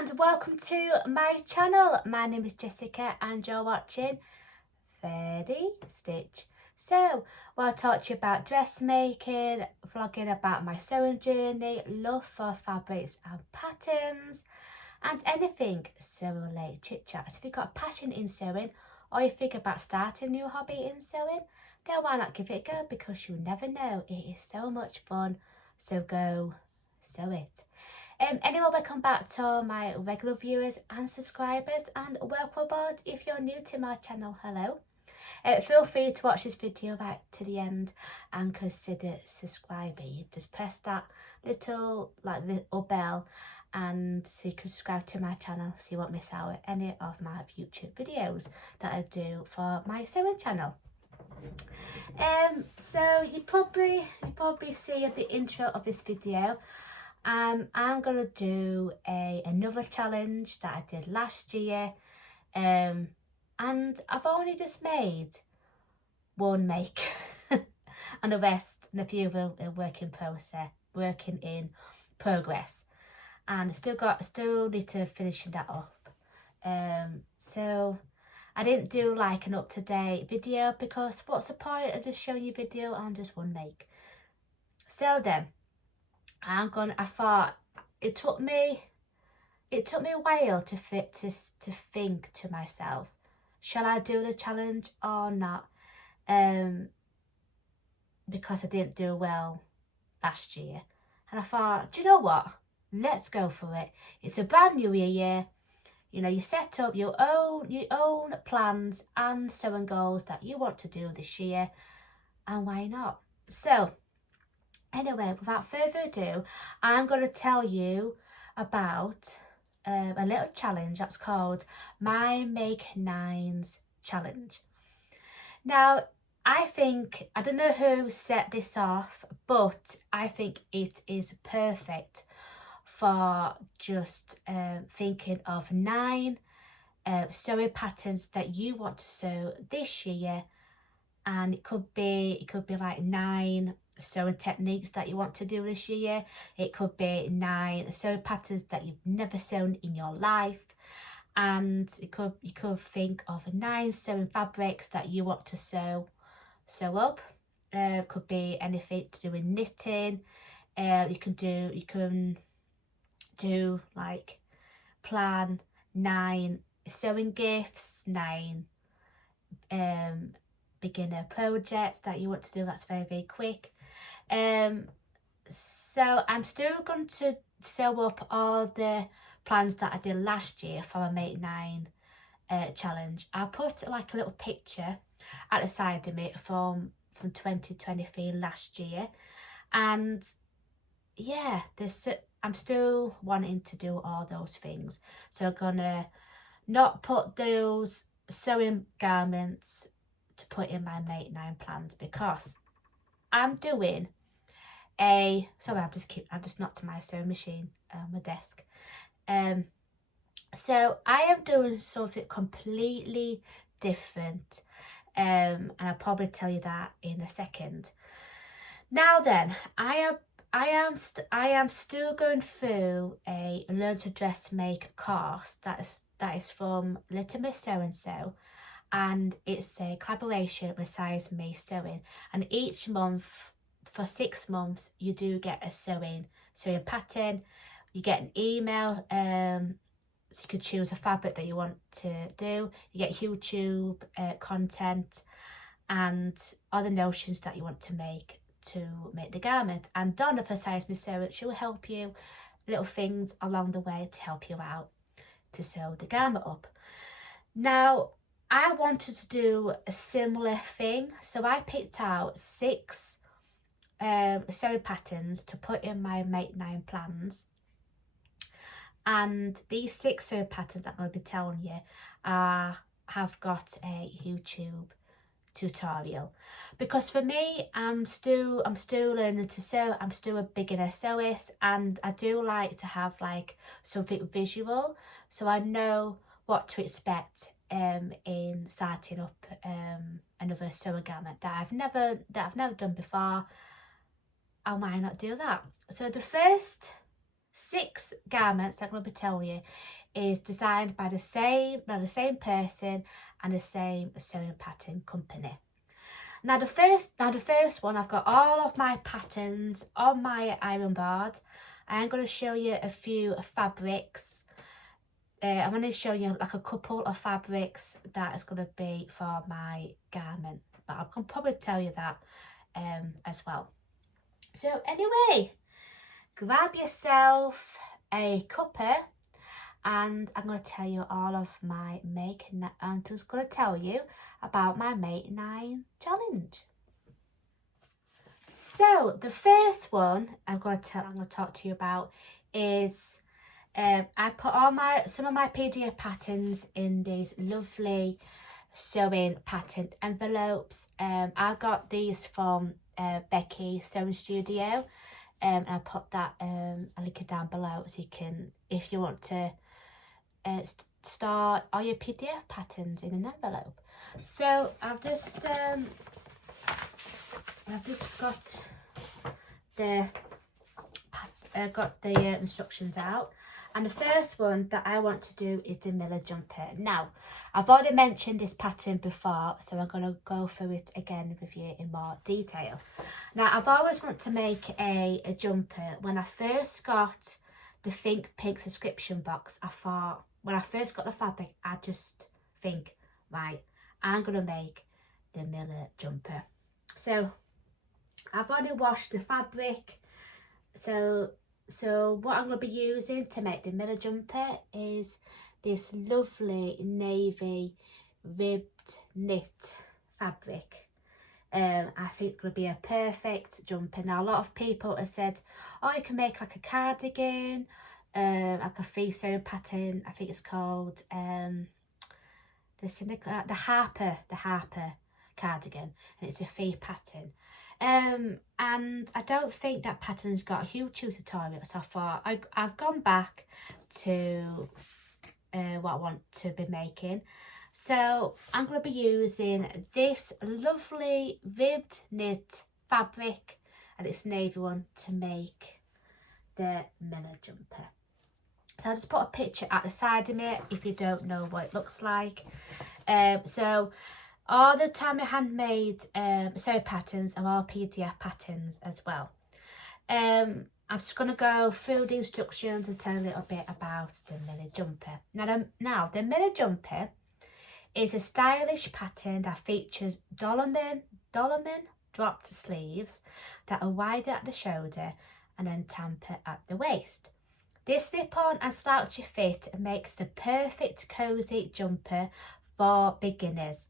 and welcome to my channel. My name is Jessica and you're watching Ready Stitch. So I'll talk to you about dressmaking, vlogging about my sewing journey, love for fabrics and patterns, and anything sewing related chit chat. So if you've got a passion in sewing or you think about starting a new hobby in sewing, then why not give it a go, because you never know, it is so much fun. So go sew it. Anyway, welcome back to my regular viewers and subscribers, and welcome aboard if you're new to my channel. Hello. Feel free to watch this video right to the end and consider subscribing. Just press that little bell and so you can subscribe to my channel so you won't miss out on any of my future videos that I do for my sewing channel. So you probably see at the intro of this video, I'm gonna do another challenge that I did last year, and I've only just made one make and the rest and a few of them are work in progress, and I still need to finish that up. So I didn't do like an up-to-date video, because what's the point of just showing you video on just one make? Still then, I thought it took me a while to think to myself, shall I do the challenge or not? Because I didn't do well last year, and I thought, do you know what? Let's go for it. It's a brand new year. You know, you set up your own plans and sewing goals that you want to do this year, and why not? So anyway, without further ado, I'm going to tell you about a little challenge that's called my Make Nines Challenge. Now, I don't know who set this off, but I think it is perfect for just thinking of 9 sewing patterns that you want to sew this year, and it could be like 9 sewing techniques that you want to do this year. It could be 9 sewing patterns that you've never sewn in your life, and you could think of 9 sewing fabrics that you want to sew up. It could be anything to do with knitting. You can do like plan 9 sewing gifts, 9 beginner projects that you want to do that's very, very quick. So I'm still going to sew up all the plans that I did last year for my Make 9 challenge. I'll put like a little picture at the side of it from 2023 last year, and yeah, I'm still wanting to do all those things. So I'm gonna not put those sewing garments to put in my Make 9 plans, because I'm doing sorry, I just knocked my sewing machine on my desk. So I am doing something completely different, and I'll probably tell you that in a second. Now then, I am still going through a Learn to Dressmake course that is from Little Miss So and So, and it's a collaboration with Size Me Sewing, and each month for 6 months you do get a sewing pattern. You get an email, so you can choose a fabric that you want to do. You get YouTube content and other notions that you want to make the garment, and Donna for Size Me Sew, she'll help you little things along the way to help you out to sew the garment up. Now, I wanted to do a similar thing, so I picked out 6 sewing patterns to put in my Make 9 plans, and these 6 sewing patterns that I'm going to be telling you have got a YouTube tutorial, because for me, I'm still learning to sew. I'm still a beginner sewist, and I do like to have like something visual, so I know what to expect in starting up another sewing garment that I've never done before. And why not do that? So the first 6 garments I'm going to be telling you is designed by the same person and the same sewing pattern company. Now the first one, I've got all of my patterns on my iron board. I'm going to show you a few fabrics. I'm going to show you like a couple of fabrics that is going to be for my garment, but I can probably tell you that as well. So anyway, grab yourself a cuppa, and I'm going to tell you all of my make. I'm just going to tell you about my Make 9 challenge. So the first one I'm going to talk to you about is I put some of my PDF patterns in these lovely sewing pattern envelopes. I got these from Becky's Sewing Studio, and I put that a link down below, so you can, if you want to start all your PDF patterns in an envelope. So I've just got the instructions out, and the first one that I want to do is the Mila jumper. Now, I've already mentioned this pattern before, so I'm going to go through it again with you in more detail. Now, I've always wanted to make a jumper. When I first got the Think Pink subscription box, I thought, when I first got the fabric, I just think, right, I'm going to make the Mila jumper. So I've already washed the fabric. So what I'm going to be using to make the Mila jumper is this lovely navy ribbed knit fabric. I think it's going to be a perfect jumper. Now, a lot of people have said, oh, you can make like a cardigan, like a free sewing pattern. I think it's called the Harper cardigan, and it's a free pattern. And I don't think that pattern's got a huge tutorial, so I thought I've gone back to what I want to be making. So I'm going to be using this lovely ribbed knit fabric, and it's navy one, to make the Mila jumper. So I'll just put a picture at the side of me if you don't know what it looks like. So all the Tammy Handmade sewing patterns are all PDF patterns as well. I'm just going to go through the instructions and tell a little bit about the Mila jumper. Now the Mila jumper is a stylish pattern that features dollarman dropped sleeves that are wider at the shoulder and then tamper at the waist. This slip-on and slouchy fit makes the perfect cosy jumper for beginners.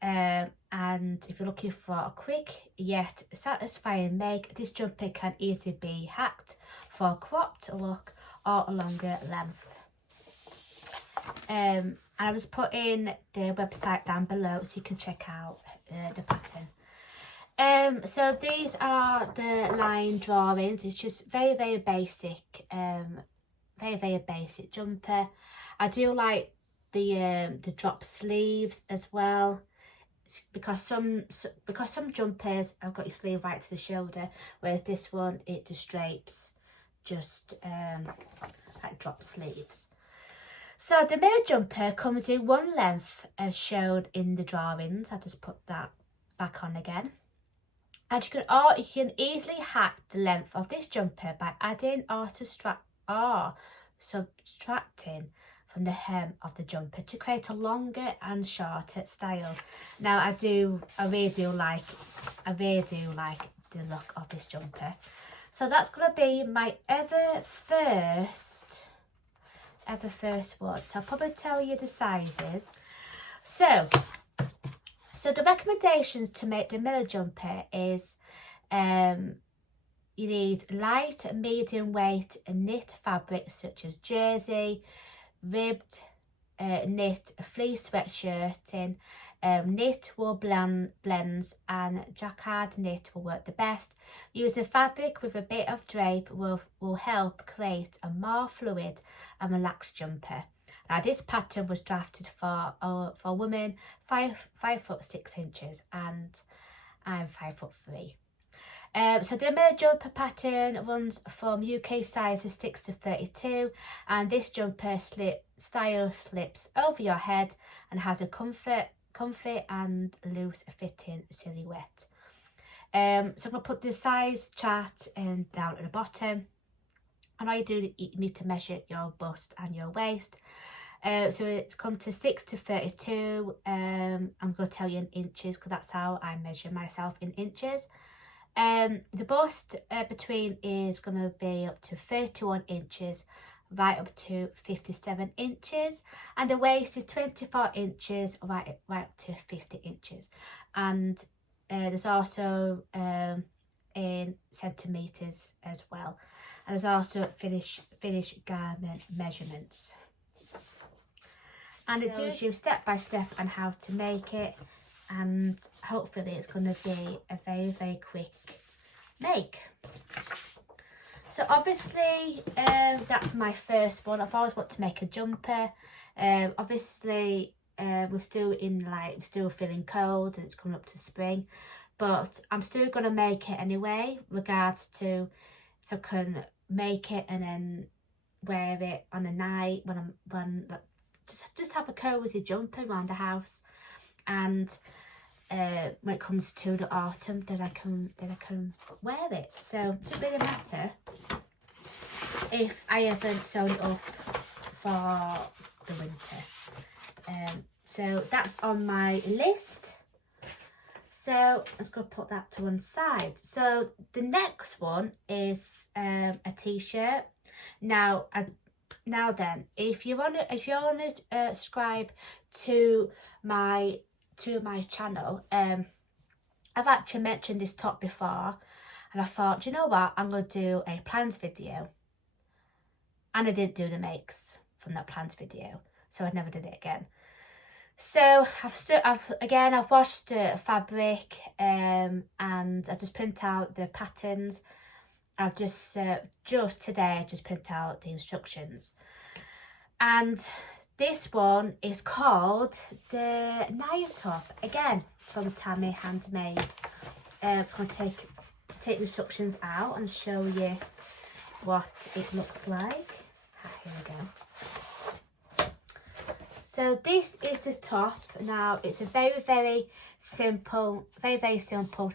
And if you're looking for a quick yet satisfying make, this jumper can easily be hacked for a cropped look or a longer length. And I'll just put in the website down below so you can check out the pattern. So these are the line drawings. It's just very basic, very basic jumper. I do like the drop sleeves as well, because some jumpers have got your sleeve right to the shoulder, whereas this one, it just drapes just like drop sleeves. So the Mila jumper comes in one length as shown in the drawings. I'll just put that back on again. And you can easily hack the length of this jumper by adding or subtracting from the hem of the jumper to create a longer and shorter style. Now I really do like the look of this jumper. So that's going to be my ever first one. So I'll probably tell you the sizes. So the recommendations to make the Mila jumper is you need light, medium weight knit fabric such as jersey, ribbed knit, fleece sweatshirting, knit wool blends, and jacquard knit will work the best. Using fabric with a bit of drape will help create a more fluid and relaxed jumper. Now this pattern was drafted for women 5'6" and I'm 5'3". So the Mila jumper pattern runs from UK sizes 6 to 32, and this jumper style slips over your head and has a comfy and loose fitting silhouette. So I'm going to put the size chart down at the bottom, and all you do, you need to measure your bust and your waist. So it's come to 6 to 32. I'm going to tell you in inches because that's how I measure myself, in inches. The bust between is going to be up to 31 inches, right up to 57 inches, and the waist is 24 inches, right up to 50 inches. And there's also in centimetres as well, and there's also finished garment measurements. And it shows you step by step on how to make it, and hopefully it's going to be a very quick make. So obviously that's my first one. I've always wanted to make a jumper. Obviously we're still feeling cold and it's coming up to spring, but I'm still going to make it anyway, regards to, so I can make it and then wear it on a night when just have a cozy jumper around the house. And when it comes to the autumn, then I can wear it. So it doesn't really matter if I haven't sewn it up for the winter. So that's on my list. So let's go put that to one side. So the next one is a t-shirt. Now then, if you want to subscribe to my channel, I've actually mentioned this top before, and I thought, do you know what, I'm going to do a plans video, and I didn't do the makes from that plans video, so I never did it again. So I've washed the fabric, and I just print out the patterns. I've just today I just print out the instructions, and this one is called the Naya top. Again, it's from Tammy Handmade. I'm going to take the instructions out and show you what it looks like. Here we go. So this is the top. Now it's a very simple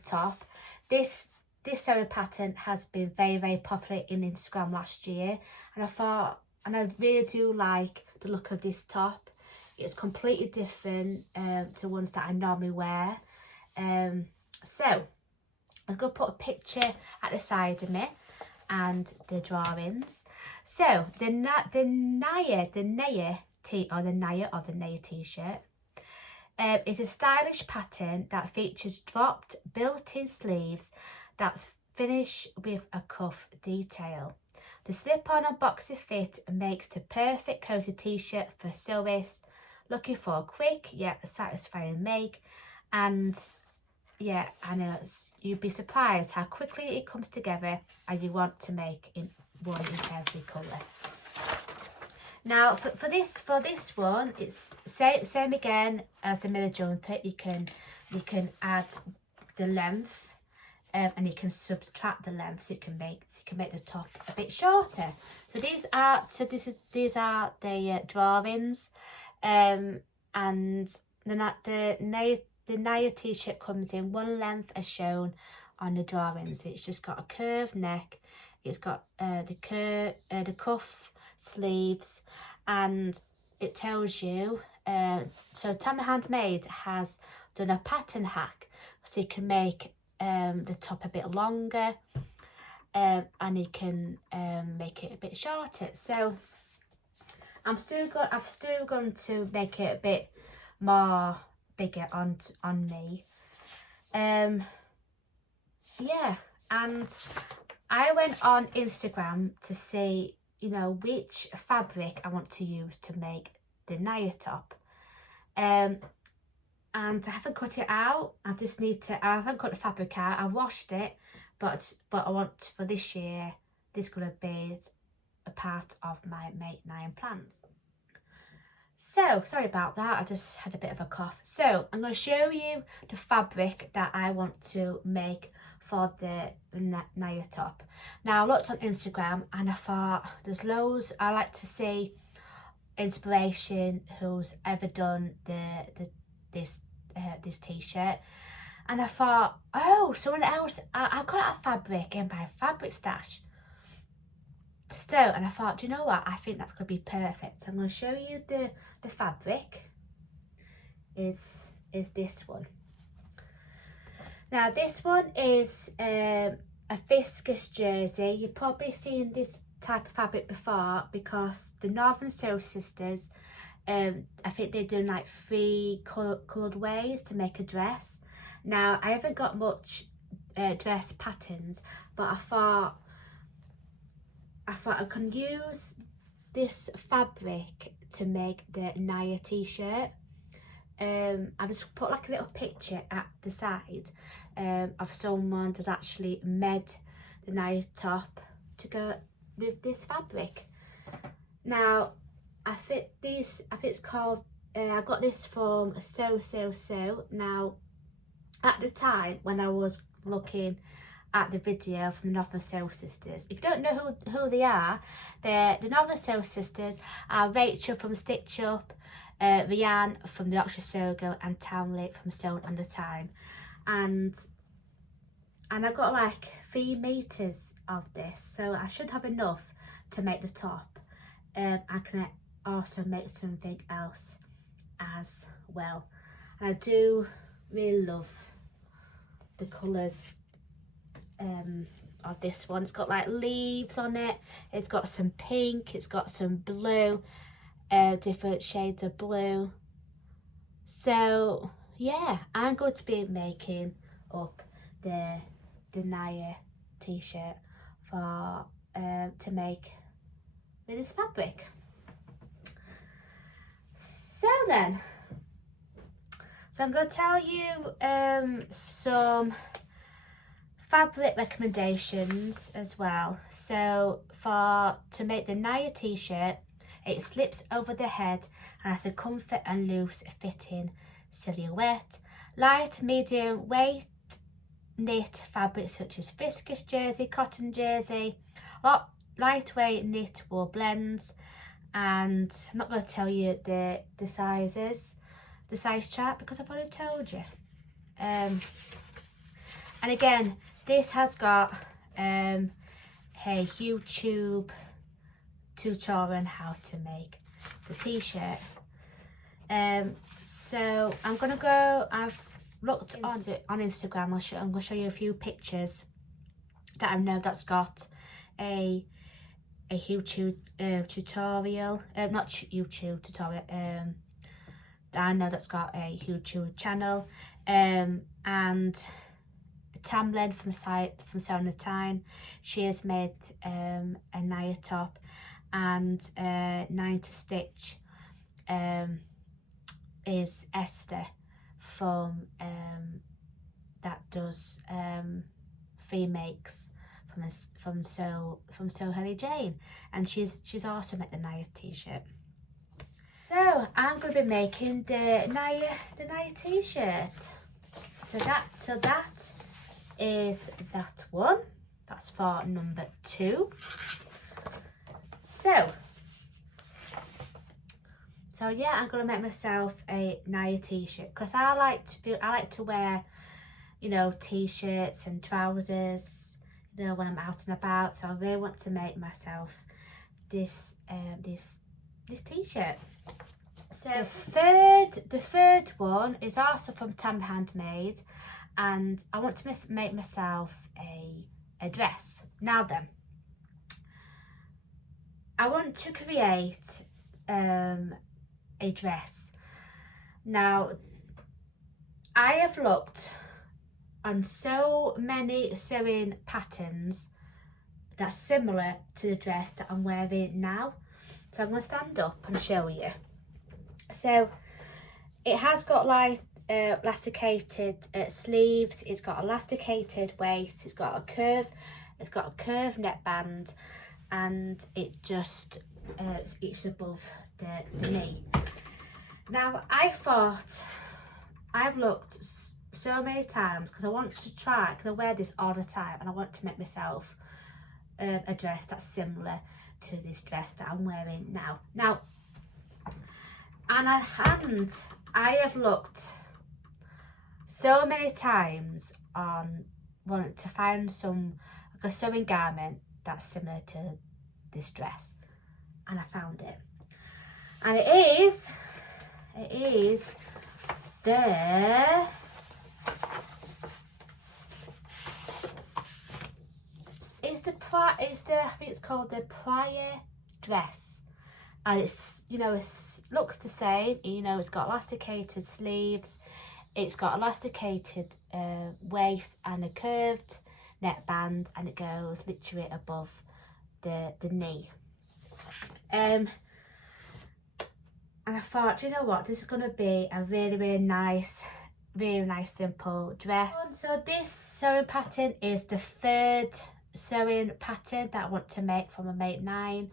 top. This sewing pattern has been very popular in Instagram last year, and I really do like the look of this top. It's completely different to ones that I normally wear. So I'm going to put a picture at the side of me and the drawings. So the Naya t-shirt is a stylish pattern that features dropped built-in sleeves that's finished with a cuff detail. The slip-on and boxy fit makes the perfect cozy t-shirt for sewists looking for a quick yet satisfying make. And yeah, I know you'd be surprised how quickly it comes together, and you want to make one in every colour. Now for this one, it's same again as the Mila jumper. You can add the length. And you can subtract the length, so you can make the top a bit shorter. So these are the drawings, and the Naya t-shirt comes in one length as shown on the drawings. It's just got a curved neck. It's got the cuff sleeves, and it tells you. So Tammy Handmade has done a pattern hack, so you can make the top a bit longer, and you can make it a bit shorter. So I've still going to make it a bit more bigger on me. Yeah, and I went on Instagram to see, which fabric I want to use to make the Naya top. And I haven't cut it out. I haven't cut the fabric out. I washed it, but I want, for this year, this is going to be a part of my Make 9 plans. So, sorry about that. I just had a bit of a cough. So, I'm going to show you the fabric that I want to make for the Naya top. Now I looked on Instagram and I thought there's loads. I like to see inspiration who's ever done this t-shirt, and I thought, oh, someone else. I got a fabric in my fabric stash. So, and I thought, do you know what? I think that's going to be perfect. So I'm going to show you the fabric. Is this one. Now this one is a viscose jersey. You've probably seen this type of fabric before because the Northern Sew Sisters, I think they're doing like 3 coloured ways to make a dress. Now I haven't got much dress patterns, but I thought I can use this fabric to make the Naya t-shirt. I just put like a little picture at the side of someone that's actually made the Naya top to go with this fabric. Now I think it's called, I got this from Sew. Now at the time when I was looking at the video from the Northern Sew Sisters, if you don't know who they are, the Northern Sew Sisters are Rachel from Stitch Up, Rhea from the Yorkshire Sew Girl, and Tammy from Sewn on the Time. And I got like 3 meters of this, so I should have enough to make the top. I can also make something else as well. And I do really love the colours of this one. It's got like leaves on it, it's got some pink, it's got some blue, different shades of blue. So yeah, I'm going to be making up the Naya t-shirt for to make with this fabric. So I'm going to tell you some fabric recommendations as well. So to make the Naya t-shirt, it slips over the head and has a comfort and loose fitting silhouette. Light, medium weight knit fabrics such as viscose jersey, cotton jersey, lightweight knit wool blends, and I'm not going to tell you the sizes, the size chart, because I've already told you. And again, this has got a YouTube tutorial on how to make the t-shirt. So I'm gonna go, I've looked on Instagram. I'm gonna show you a few pictures that I know that's got a YouTube tutorial, not YouTube tutorial, that I know that's got a YouTube channel, and Tamlin from Sewn on the Time, she has made a Naya top, and 9 to Stitch is Esther from that does free makes from So Helly Jane, and she's also made the Naya t-shirt. So I'm going to be making the Naya t-shirt. So that is that one. That's for number 2. So yeah, I'm gonna make myself a Naya t-shirt because I like to wear, you know, t-shirts and trousers, you know, when I'm out and about. So I really want to make myself this t-shirt. So the third one is also from Tammy Handmade, and I want to make myself a dress. Now then, I want to create a dress. Now, I have looked on so many sewing patterns that's similar to the dress that I'm wearing now. So I'm going to stand up and show you. So it has got like elasticated sleeves, it's got elasticated waist, it's got a curved neckband, and it just it's above the knee. Now I've looked so many times because I want to try, because I wear this all the time and I want to make myself a dress that's similar to this dress that I'm wearing now. And I have looked so many times on wanting to find like a sewing garment that's similar to this dress, and I found it. And it is I think it's called the Priya dress, and it's, you know, it looks the same. You know, it's got elasticated sleeves, it's got elasticated waist and a curved neckband, and it goes literally above the knee. And I thought, you know what, this is going to be a really nice simple dress. So this sewing pattern is the third sewing pattern that I want to make from a Make 9.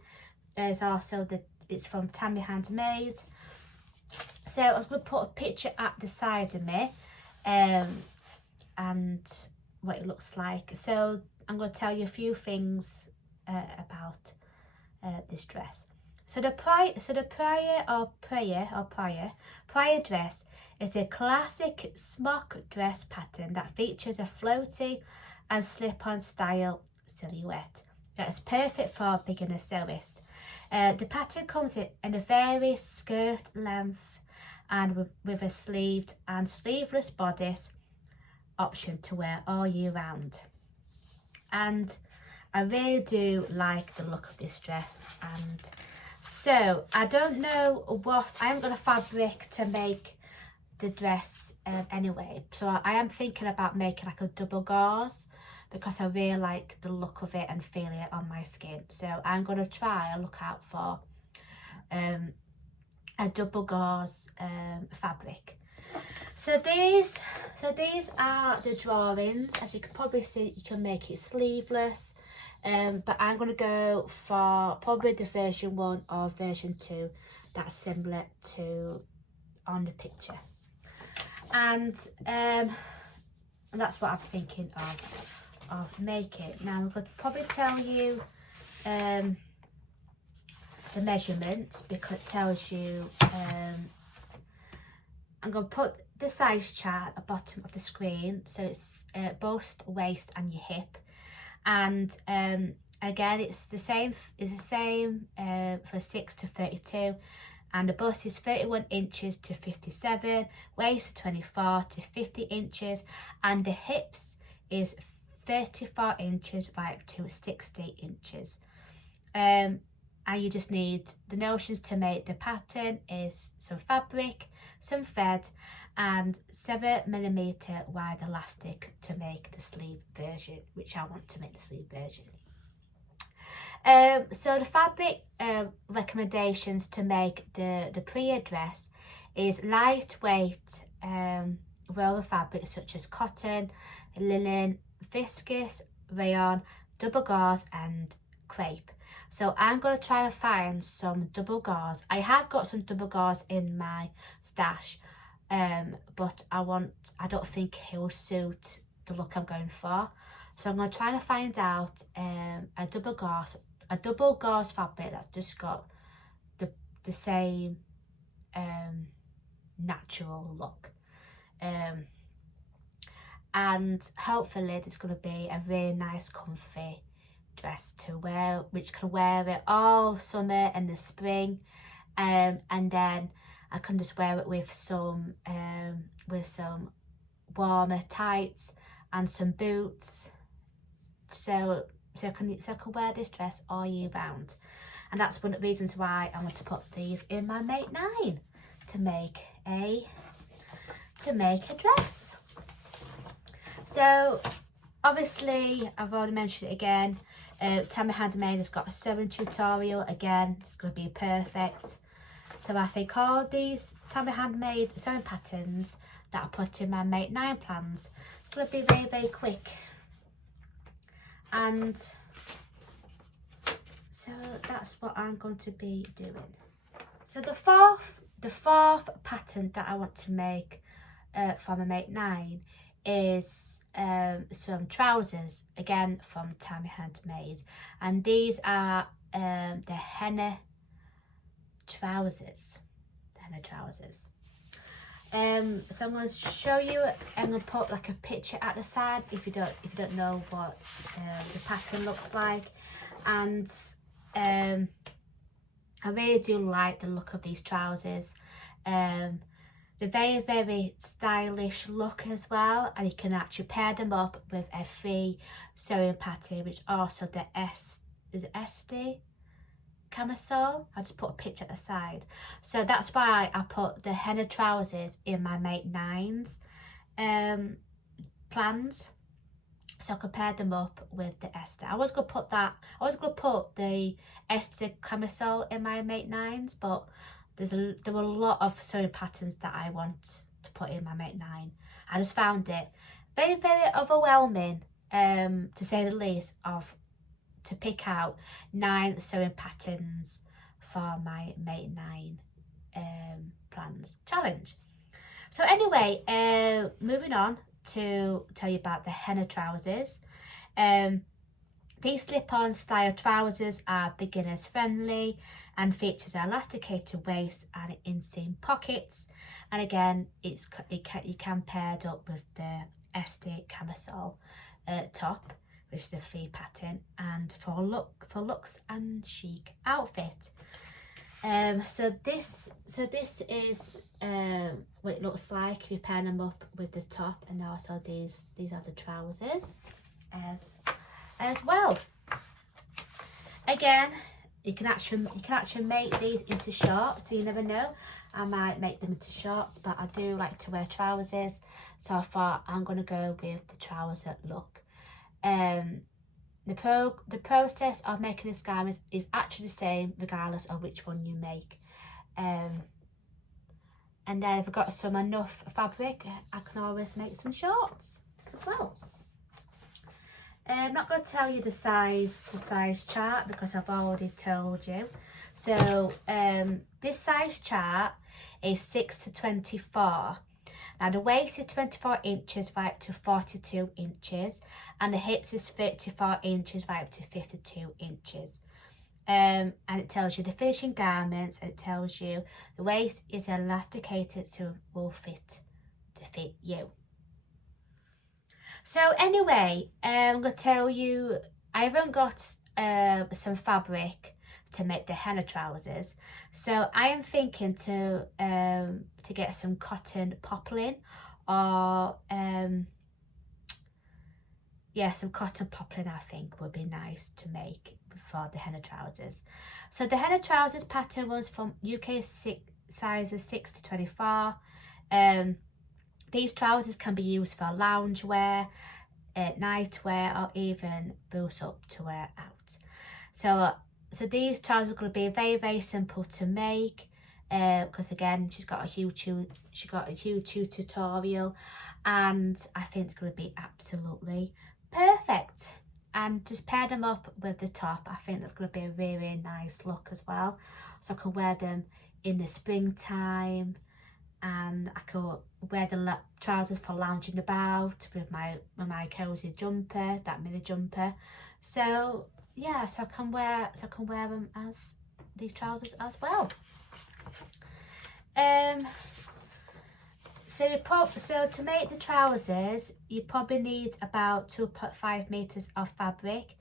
There's also it's from Tammy Handmade. So I was going to put a picture at the side of me and what it looks like. So I'm going to tell you a few things about this dress. So the Priya dress is a classic smock dress pattern that features a floaty and slip-on style silhouette that is perfect for a beginner sewist. The pattern comes in a various skirt length and with a sleeved and sleeveless bodice option to wear all year round. And I really do like the look of this dress. And so I don't know what, I haven't got a fabric to make the dress anyway. So I am thinking about making like a double gauze, because I really like the look of it and feeling it on my skin. So I'm going to try and look out for a double gauze fabric. So these are the drawings. As you can probably see, you can make it sleeveless, but I'm going to go for probably the version 1 or version 2 that's similar to on the picture. And that's what I'm thinking of making. Now I'm going to probably tell you the measurements, because it tells you I'm going to put the size chart at the bottom of the screen, so it's bust, waist and your hip. And again, it's the same for 6 to 32, and the bust is 31 inches to 57, waist 24 to 50 inches, and the hips is 34 inches right to 60 inches. And you just need the notions to make the pattern is some fabric, some thread, and 7mm wide elastic to make the sleeve version, which I want to make the sleeve version. So the fabric recommendations to make the Priya dress is lightweight roller fabric such as cotton, linen, viscose, rayon, double gauze and crepe. So I'm going to try to find some double gauze. I have got some double gauze in my stash, but I don't think it will suit the look I'm going for. So I'm going to try to find out a double gauze fabric that's just got the same natural look. And hopefully there's going to be a really nice comfy dress to wear, which can wear it all summer and the spring, and then I can just wear it with some warmer tights and some boots, so I can wear this dress all year round. And that's one of the reasons why I want to put these in my Make 9 to make a dress. So obviously I've already mentioned it again, Tammy Handmade has got a sewing tutorial. Again, it's going to be perfect. So I think all these Tammy Handmade sewing patterns that I put in my Make 9 plans, it's going to be very quick. And so that's what I'm going to be doing. So the fourth pattern that I want to make from a mate 9 is some trousers, again from Tammy Handmade, and these are the Hena trousers. So I'm going to show you. I'm going to put like a picture at the side if you don't know what the pattern looks like. And I really do like the look of these trousers. They're very, very stylish look as well, and you can actually pair them up with a free sewing pattern, which also the SD camisole. I just put a picture at the side. So that's why I put the Hena trousers in my mate 9's plans. So I compared them up with the Esther. I was gonna put the Esther camisole in my mate 9's, but there were a lot of sewing patterns that I want to put in my mate 9. I just found it very, very overwhelming, to say the least, to pick out 9 sewing patterns for my mate 9 plans challenge. So anyway, moving on to tell you about the Hena trousers. These slip-on style trousers are beginners friendly and features an elasticated waist and inseam pockets. And again, you can pair it up with the SD camisole top, which is the free pattern, and for looks and chic outfit. So this is what it looks like if you pair them up with the top, and also these are the trousers as well. Again, you can actually make these into shorts, so you never know. I might make them into shorts, but I do like to wear trousers, so I thought I'm gonna go with the trouser look. The process of making this garment is actually the same regardless of which one you make. And then if I've got enough fabric, I can always make some shorts as well. I'm not going to tell you the size chart because I've already told you. So this size chart is 6 to 24. Now the waist is 24 inches right up to 42 inches, and the hips is 34 inches right up to 52 inches. And it tells you the finishing garments, and it tells you the waist is elasticated so it will fit you. So anyway, I'm going to tell you, I haven't got some fabric to make the Hena trousers, so I am thinking to get some cotton poplin, or some cotton poplin I think would be nice to make for the Hena trousers. So the Hena trousers pattern was from UK sizes 6 to 24. These trousers can be used for loungewear, nightwear, or even boots up to wear out. So these trousers are going to be very, very simple to make, because again, she's got a YouTube tutorial, and I think it's going to be absolutely perfect. And just pair them up with the top. I think that's going to be a really nice look as well. So I can wear them in the springtime, and I could wear the trousers for lounging about with my cozy jumper, that mini jumper. So yeah, so I can wear them as these trousers as well. So to make the trousers, you probably need about 2.5 meters of fabric.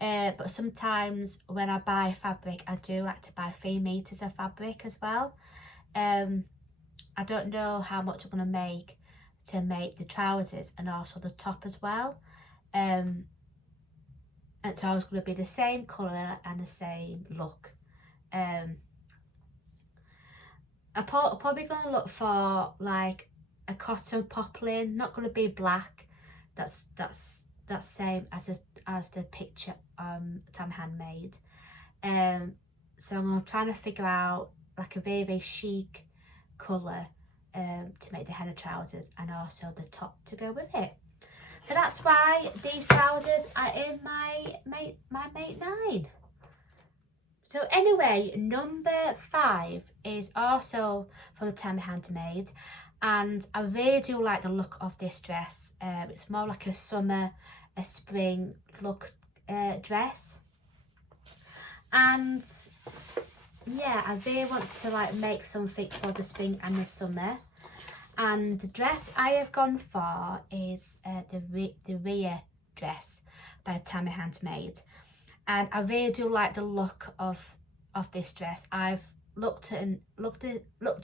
But sometimes when I buy fabric, I do like to buy 3 meters of fabric as well. I don't know how much I'm going to make the trousers and also the top as well. And it's always going to be the same colour and the same look. I'm probably going to look for like a cotton poplin, not going to be black. That's same as the picture Tammy Handmade. So I'm trying to figure out like a very, very chic colour to make the Hena trousers, and also the top to go with it. So that's why these trousers are in my mate 9. So anyway, number 5 is also from Tammy Handmade, and I really do like the look of this dress. It's more like a summer, a spring look dress, and yeah, I really want to like make something for the spring and the summer. And the dress I have gone for is the Rhea dress by Tammy Handmade, and I really do like the look of this dress. I've looked at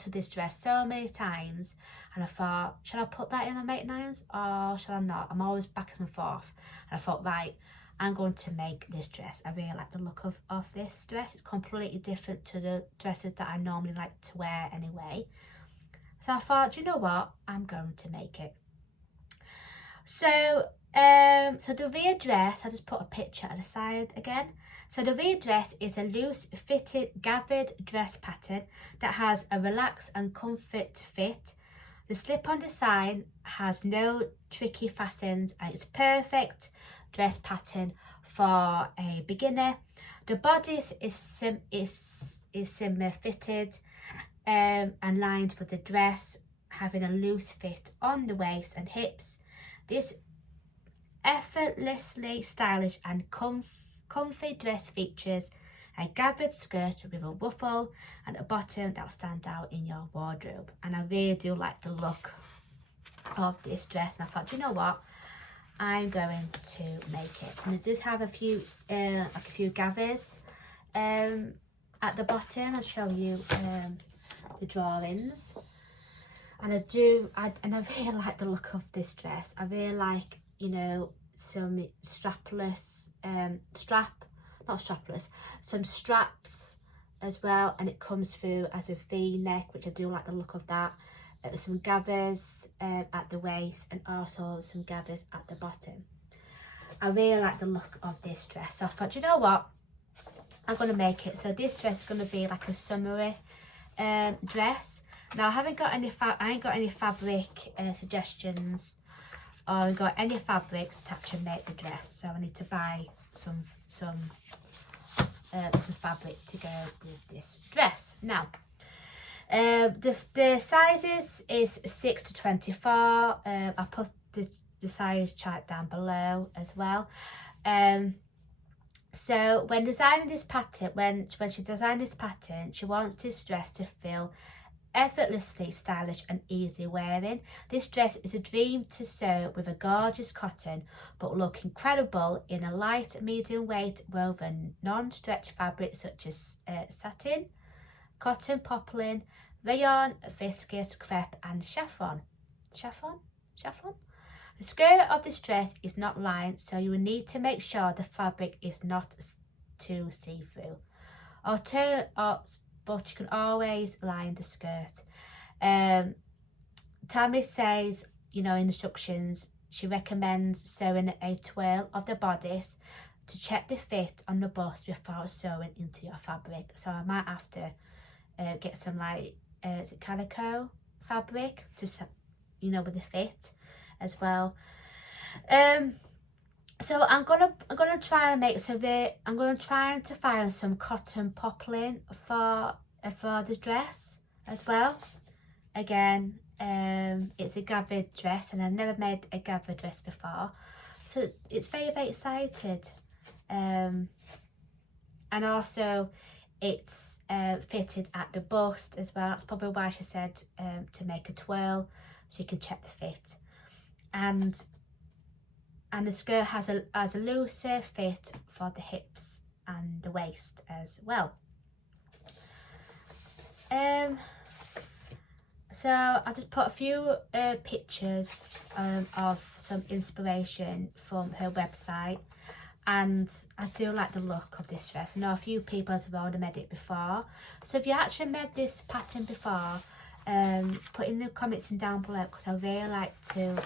this dress so many times, and I thought, should I put that in my mate Naya's or should I not? I'm always back and forth, and I thought, right, I'm going to make this dress. I really like the look of this dress. It's completely different to the dresses that I normally like to wear anyway. So I thought, you know what, I'm going to make it. So so the Rhea dress, I just put a picture at the side again. So the Rhea dress is a loose fitted gathered dress pattern that has a relaxed and comfort fit. The slip on the side has no tricky fastenings, and it's perfect dress pattern for a beginner. The bodice is similar fitted and lined with the dress, having a loose fit on the waist and hips. This effortlessly stylish and comfy dress features a gathered skirt with a ruffle and a bottom that will stand out in your wardrobe. And I really do like the look of this dress, and I thought, you know what, I'm going to make it. And it does have a few gathers at the bottom. I'll show you the drawings. And I really like the look of this dress. I really like, you know, some strapless, some straps as well, and it comes through as a V-neck, which I do like the look of that. Some gathers at the waist, and also some gathers at the bottom. I really like the look of this dress, so I thought, you know what, I'm going to make it. So this dress is going to be like a summery dress. Now I ain't got any fabric suggestions, or I got any fabrics to actually make the dress, so I need to buy some fabric to go with this dress. Now the sizes is 6 to 24. I put the size chart down below as well. So when designing this pattern, when she designed this pattern, she wants this dress to feel effortlessly stylish and easy wearing. This dress is a dream to sew with a gorgeous cotton, but look incredible in a light medium weight woven non-stretch fabric such as satin, cotton, poplin, rayon, viscose, crepe and chiffon. The skirt of this dress is not lined, so you will need to make sure the fabric is not too see-through. But you can always line the skirt. Tammy says, you know, in instructions, she recommends sewing a twirl of the bodice to check the fit on the bust before sewing into your fabric. So I might have to get some like calico fabric to, you know, with the fit as well. So I'm gonna try and make I'm gonna try to find some cotton poplin for the dress as well. Again, it's a gathered dress, and I've never made a gathered dress before, so it's very, very excited. And also it's fitted at the bust as well. That's probably why she said to make a twirl, so you can check the fit. And the skirt has a looser fit for the hips and the waist as well. So I just put a few pictures of some inspiration from her website, and I do like the look of this dress. I know a few people have already made it before, so if you actually made this pattern before, put in the comments and down below, because I really like to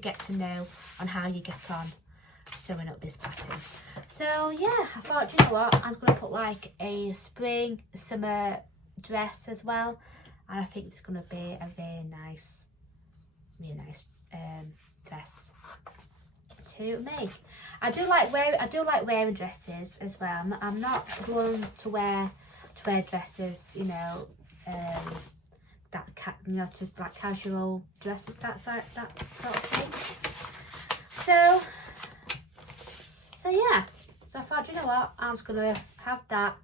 get to know on how you get on sewing up this pattern. So yeah, I thought, you know what, I'm going to put like a spring summer dress as well, and I think it's going to be a really nice dress to make. I do like wearing dresses as well. I'm not one to wear dresses, you know, you know, to like casual dresses, that sort of thing. So yeah, so I thought, you know what, I'm just gonna have that.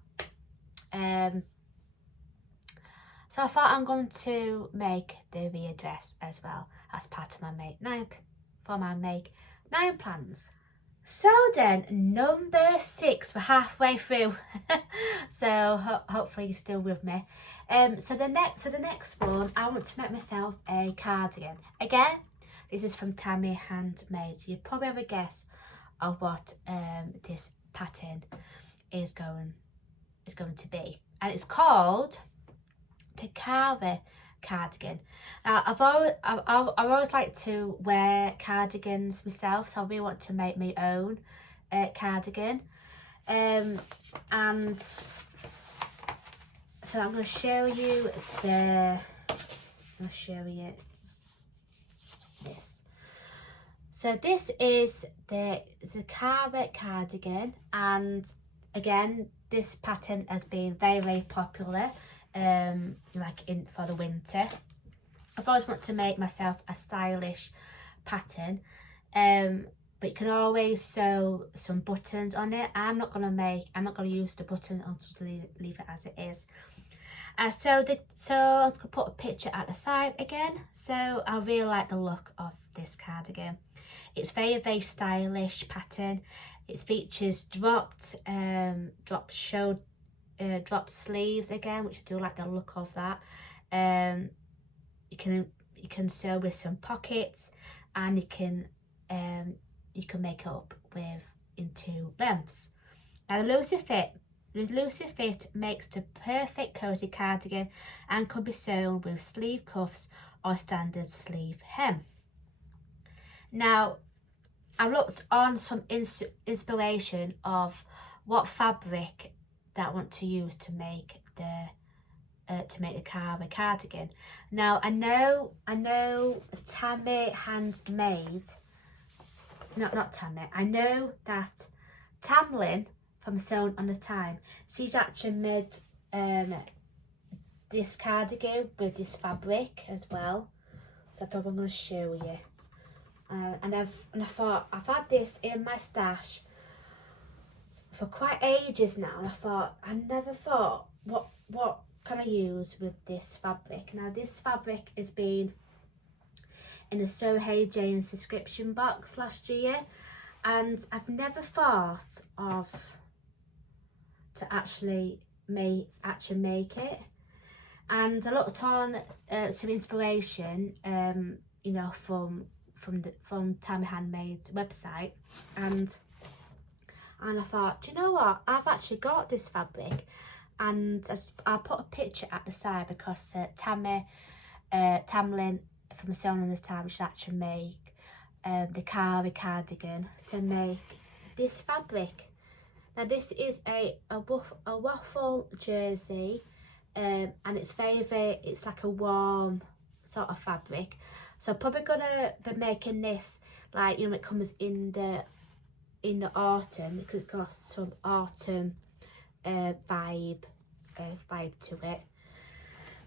So I thought I'm going to make the Rhea dress as well as part of my make 9 plans. So then, number 6, we're halfway through. So hopefully you're still with me. So the next one, I want to make myself a cardigan. Again, this is from Tammy Handmade. So you probably have a guess of what this pattern is going to be, and it's called the Cara cardigan. Now I've always liked to wear cardigans myself, so I really want to make my own cardigan. And so I'm going to show you this. So this is the Cara cardigan, and again, this pattern has been very, very popular, for the winter. I've always wanted to make myself a stylish pattern, but you can always sew some buttons on it. I'm not gonna use the button. I'll just leave it as it is. So I'm gonna put a picture at the side again. So I really like the look of this cardigan. It's very, very stylish pattern. It features dropped sleeves again, which I do like the look of that. You can sew with some pockets, and you can make it up into lengths. Now the looser fit makes the perfect cozy cardigan and could be sewn with sleeve cuffs or standard sleeve hem. Now I looked on some inspiration of what fabric that I want to use to make the Cara cardigan. Now I know Tammy Handmade. Not Tammy. I know that Tamlin from Sewn on the Time, she's actually made this cardigan with this fabric as well. So I'm probably going to show you. And I thought, I've had this in my stash for quite ages now, and I never thought what can I use with this fabric. Now this fabric has been in the So Hey Jane subscription box last year, and I've never thought of to actually make it. And I looked on some inspiration, you know, from Tammy Handmade's website, and I thought, do you know what, I've actually got this fabric, and I'll put a picture at the side because Tamlin from Sewn on the Time should actually make the Cara cardigan to make this fabric. Now this is a waffle jersey, and it's it's like a warm sort of fabric. So I'm probably gonna be making this, like, you know, it comes in the autumn, because it's got some autumn vibe to it.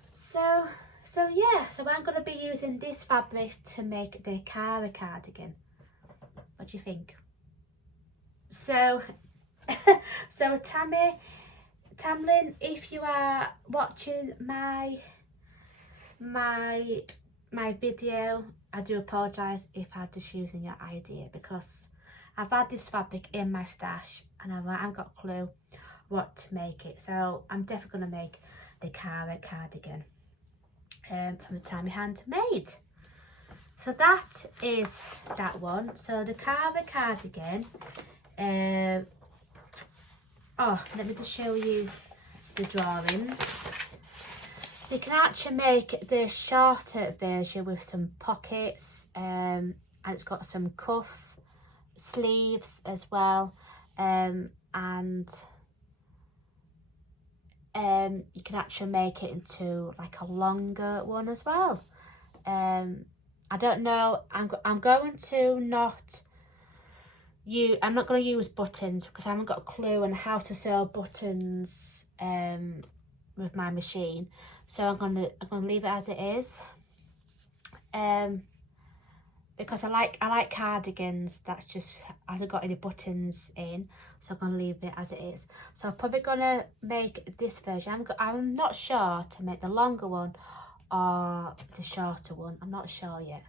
So yeah, so I'm gonna be using this fabric to make the Cara cardigan. What do you think? So Tamlin, if you are watching my video, I do apologise if I had just using your idea, because I've had this fabric in my stash and I haven't got a clue what to make it. So I'm definitely going to make the Cara cardigan from the Tammy Handmade. So that is that one. So the Cara cardigan, oh, let me just show you the drawings. So you can actually make the shorter version with some pockets, and it's got some cuff sleeves as well, and you can actually make it into like a longer one as well. I don't know, I'm not going to use buttons because I haven't got a clue on how to sew buttons with my machine, so I'm gonna leave it as it is. Because I like cardigans that's just hasn't got any buttons in, so I'm gonna leave it as it is. So I'm probably gonna make this version. I'm not sure to make the longer one or the shorter one. I'm not sure yet.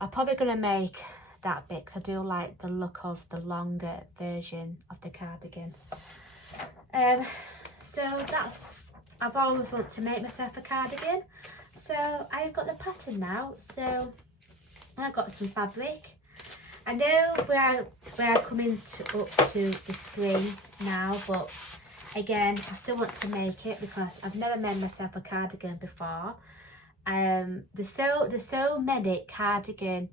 I'm probably gonna make that bit because I do like the look of the longer version of the cardigan. So I've always wanted to make myself a cardigan, so I've got the pattern now. So I got some fabric. I know we're coming up to the spring now, but again, I still want to make it because I've never made myself a cardigan before. There's so many cardigan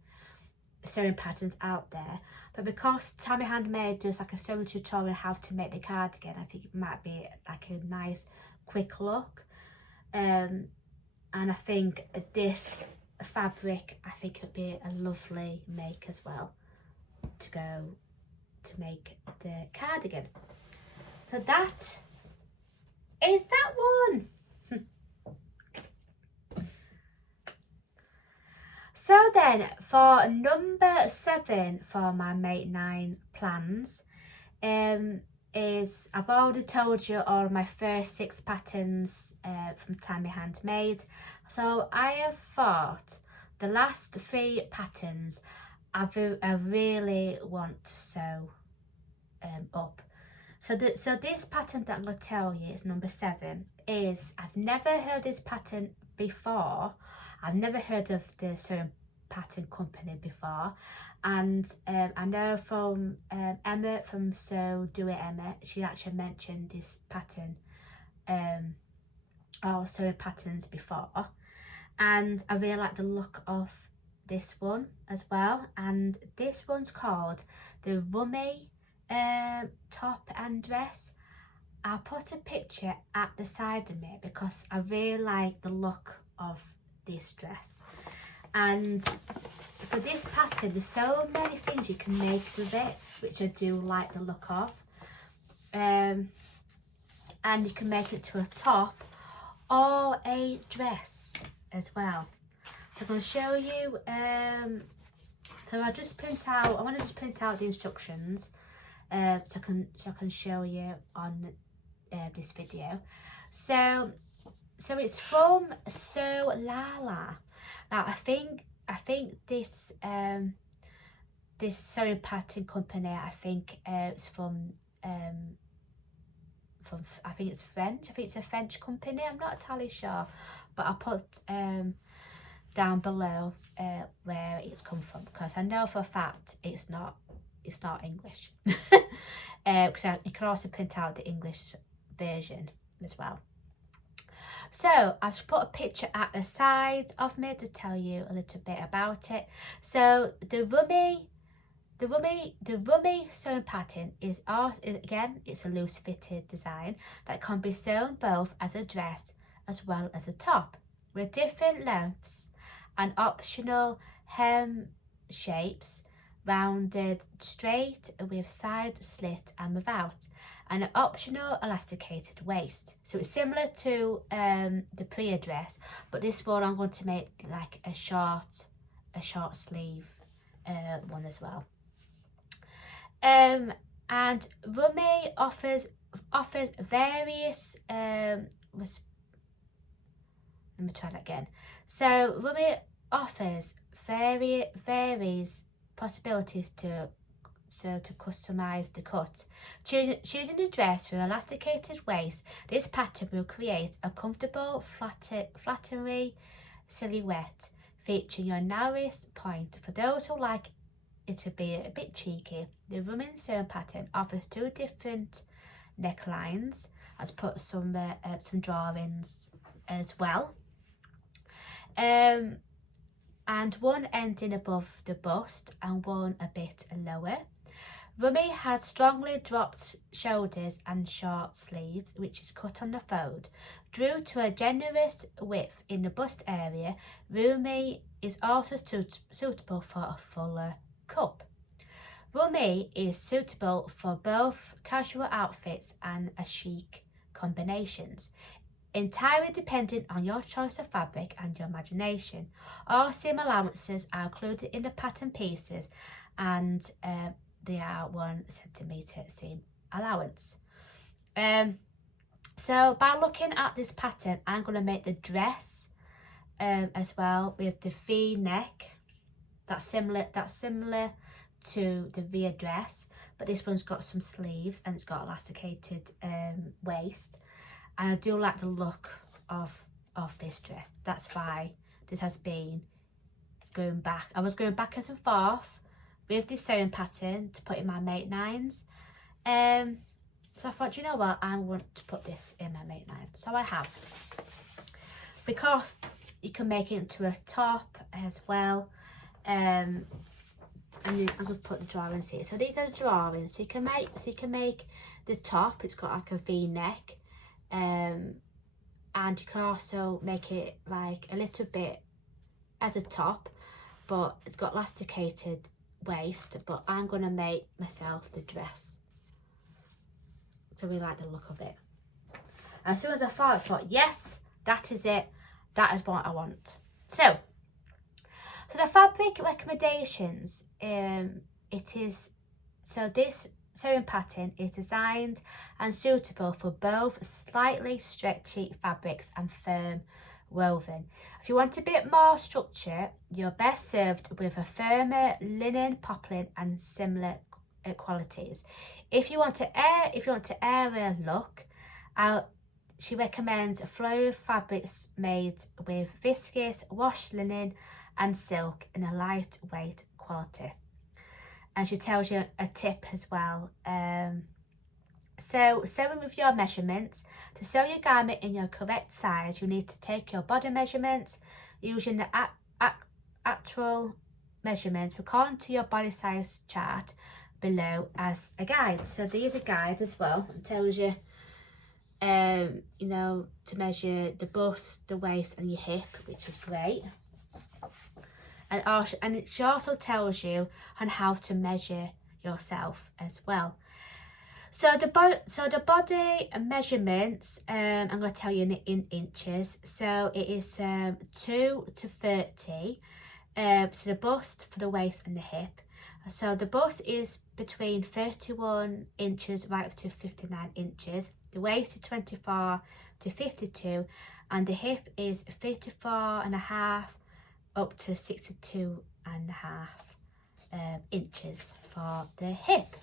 sewing patterns out there, but because Tammy Handmade does like a sewing tutorial how to make the cardigan, I think it might be like a nice quick look. And I think this fabric, I think it would be a lovely make as well to go to make the cardigan. So that is that one. So then for number 7 for my Make 9 plans is, I've already told you all of my first 6 patterns from Tammy Handmade. So I have thought the last 3 patterns I really want to sew up. So this pattern that I'm going to tell you is number 7. I've never heard this pattern before. I've never heard of the sewing pattern company before, and I know from Emma from Sew Do It Emma, she actually mentioned this pattern or sewing patterns before, and I really like the look of this one as well. And this one's called the Rumi top and dress. I'll put a picture at the side of me because I really like the look of this dress. And for this pattern, there's so many things you can make with it, which I do like the look of. And you can make it to a top or a dress as well. So I'm going to show you. So I want to just print out the instructions so I can show you on this video. So it's from LALA. Now I think this this sewing pattern company, I think it's from I think it's French. I think it's a French company. I'm not entirely sure, but I'll put down below where it's come from, because I know for a fact it's not English. Because you can also print out the English version as well. So I've put a picture at the side of me to tell you a little bit about it. So the Rumi sewing pattern is also, again, it's a loose fitted design that can be sewn both as a dress as well as a top, with different lengths and optional hem shapes, rounded straight with side slit and without, and an optional elasticated waist. So it's similar to the Priya dress, but this one I'm going to make like a short sleeve one as well. And Rumi offers various let me try that again. So Rumi offers varies possibilities to customize the cut. Choosing the dress with elasticated waist, this pattern will create a comfortable flattering silhouette featuring your narrowest point. For those who like it to be a bit cheeky, the Rumi sewing pattern offers 2 different necklines. I've put some drawings as well, and one ending above the bust and one a bit lower. Rumi has strongly dropped shoulders and short sleeves, which is cut on the fold. Due to a generous width in the bust area, Rumi is also suitable for a fuller cup. Rumi is suitable for both casual outfits and a chic combinations. entirely dependent on your choice of fabric and your imagination. All seam allowances are included in the pattern pieces, and they are 1 centimetre seam allowance. So by looking at this pattern, I'm going to make the dress as well with the V neck. That's similar to the Rhea dress, but this one's got some sleeves and it's got elasticated waist. And I do like the look of this dress. That's why this has been going back. I was going backwards and forth with this sewing pattern to put in my Make 9s. So I thought, you know what, I want to put this in my Make 9. So I have. Because you can make it into a top as well. And I'm going to put the drawings here. So these are the drawings. So you can make the top. It's got like a V neck. And you can also make it like a little bit as a top, but it's got elasticated waist. But I'm going to make myself the dress. So I really like the look of it. As soon as I thought, yes, that is it. That is what I want. So the fabric recommendations, this sewing pattern is designed and suitable for both slightly stretchy fabrics and firm woven. If you want a bit more structure, you're best served with a firmer linen, poplin and similar qualities. If you want to air look, she recommends flow fabrics made with viscose, washed linen and silk in a lightweight quality. And she tells you a tip as well. So sewing with your measurements. To sew your garment in your correct size, you need to take your body measurements using the actual measurements according to your body size chart below as a guide. So there's a guide as well. It tells you you know, to measure the bust, the waist and your hip, which is great. And she also tells you on how to measure yourself as well. So the body measurements, I'm going to tell you in inches. So it is 2 to 30. So the bust for the waist and the hip. So the bust is between 31 inches right up to 59 inches. The waist is 24 to 52, and the hip is 54.5 up to 62.5 inches for the hip.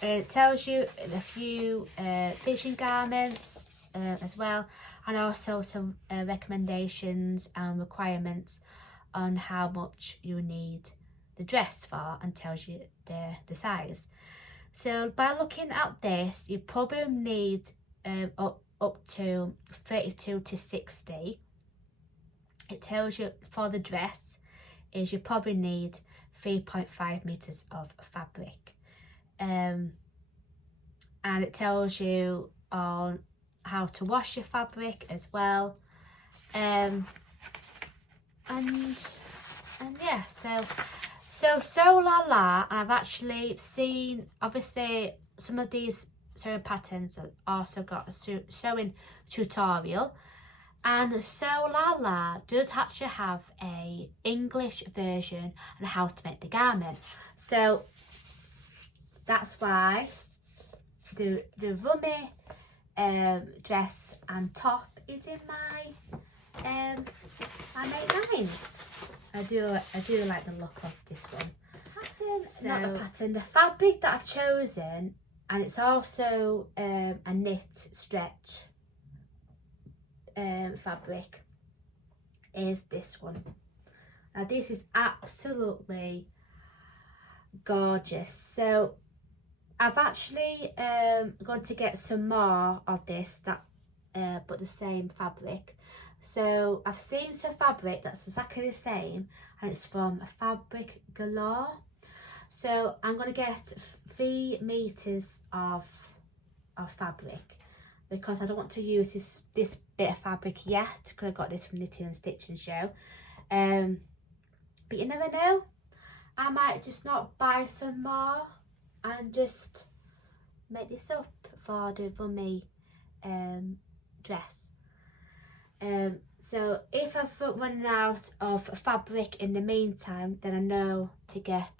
It tells you a few fitting garments as well, and also some recommendations and requirements on how much you need the dress for, and tells you the size. So by looking at this, you probably need up to 32 to 60. It tells you for the dress is you probably need 3.5 meters of fabric. And it tells you on how to wash your fabric as well. And yeah, so LALA, and I've actually seen, obviously some of these sewing patterns have also got a sewing tutorial, and so LALA does actually have a English version on how to make the garment. So that's why the Rumi dress and top is in my Make 9s. I do like the look of this one. Not the pattern, the fabric that I've chosen, and it's also a knit stretch fabric, is this one. Now this is absolutely gorgeous. So I've actually going to get some more of this, but the same fabric. So I've seen some fabric that's exactly the same, and it's from Fabric Galore. So I'm going to get 3 meters of fabric, because I don't want to use this bit of fabric yet, because I got this from Knitting and Stitching Show. But you never know, I might just not buy some more and just make this up for the Rumi dress. So if I've run out of fabric in the meantime, then I know to get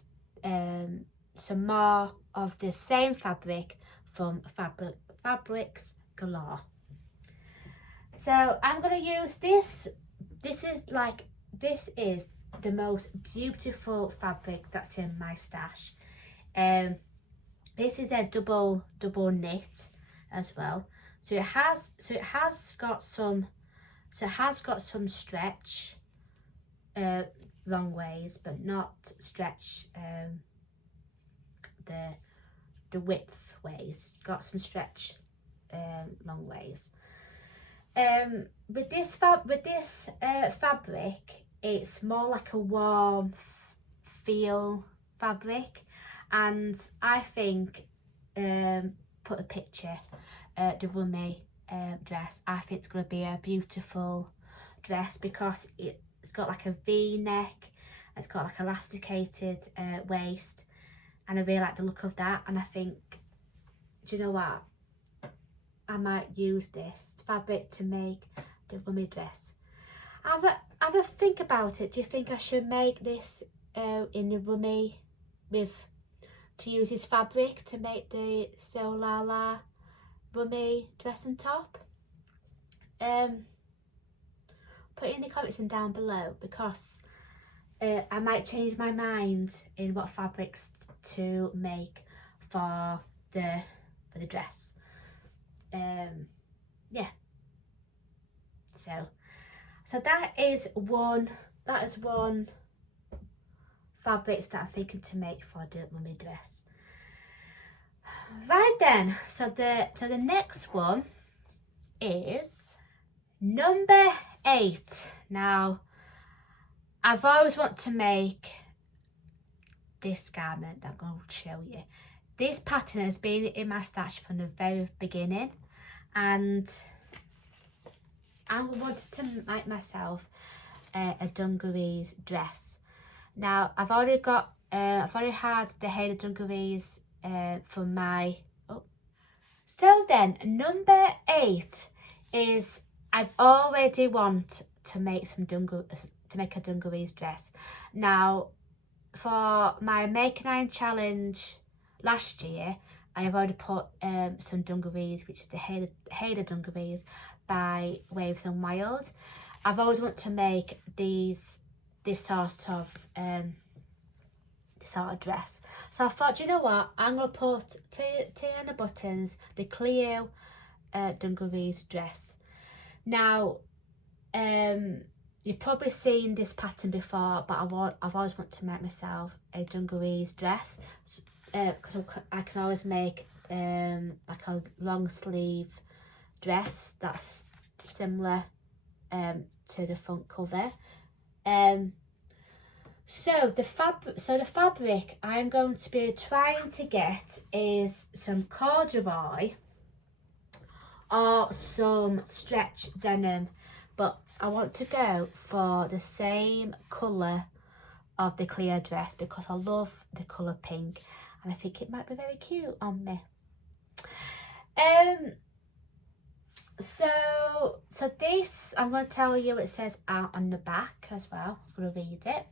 some more of the same fabric from Fabrics Galore. So I'm going to use this. This is the most beautiful fabric that's in my stash. This is a double knit as well. So it has got some stretch long ways, but not stretch the width ways. Got some stretch long ways. With this fabric, it's more like a warm feel fabric, and I think put a picture the Rumi dress. I think it's going to be a beautiful dress because it's got like a V neck, it's got like elasticated waist, and I really like the look of that. And I think, do you know what, I might use this fabric to make the Rumi dress. Have a think about it. Do you think I should make this in the Rumi to use this fabric to make the LALA Rumi dress and top? Put it in the comments and down below, because I might change my mind in what fabrics to make for the dress. Yeah. So that is one fabrics that I'm thinking to make for the Rumi dress. Right then, so the next one is number 8. Now, I've always wanted to make this garment that I'm going to show you. This pattern has been in my stash from the very beginning, and I wanted to make myself a Dungarees dress. Now, I've already had the Hena Dungarees from my. So then, number 8 is I've already want to make a Dungarees dress. Now, for my Make 9 challenge last year, I have already put some Dungarees, which is the Hena Dungarees by Waves and Wild. I've always wanted to make this sort of dress. So I thought, you know what, I'm going to put Tiana Buttons, the Cleo Dungarees dress. Now, you've probably seen this pattern before, but I've always wanted to make myself a Dungarees dress, because I can always make like a long sleeve dress that's similar to the front cover. So the fabric I'm going to be trying to get is some corduroy or some stretch denim, but I want to go for the same colour of the Cleo dress because I love the colour pink and I think it might be very cute on me. So this, I'm going to tell you, it says out on the back as well. I'm going to read it.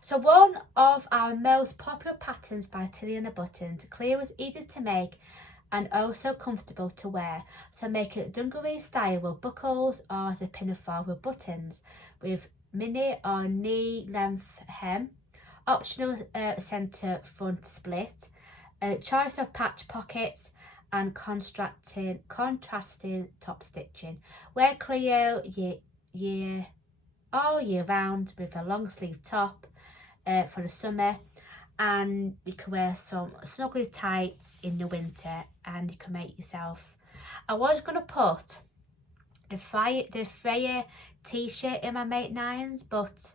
So one of our most popular patterns by Tiana Buttons, Cleo was easy to make and also comfortable to wear. So make it dungaree style with buckles or as a pinafore with buttons, with mini or knee length hem, optional centre front split, choice of patch pockets, and contrasting top stitching. Wear Cleo all year round with a long sleeve top for the summer, and you can wear some snuggly tights in the winter, and you can make yourself. I was going to put the Freya t-shirt in my Make 9s, but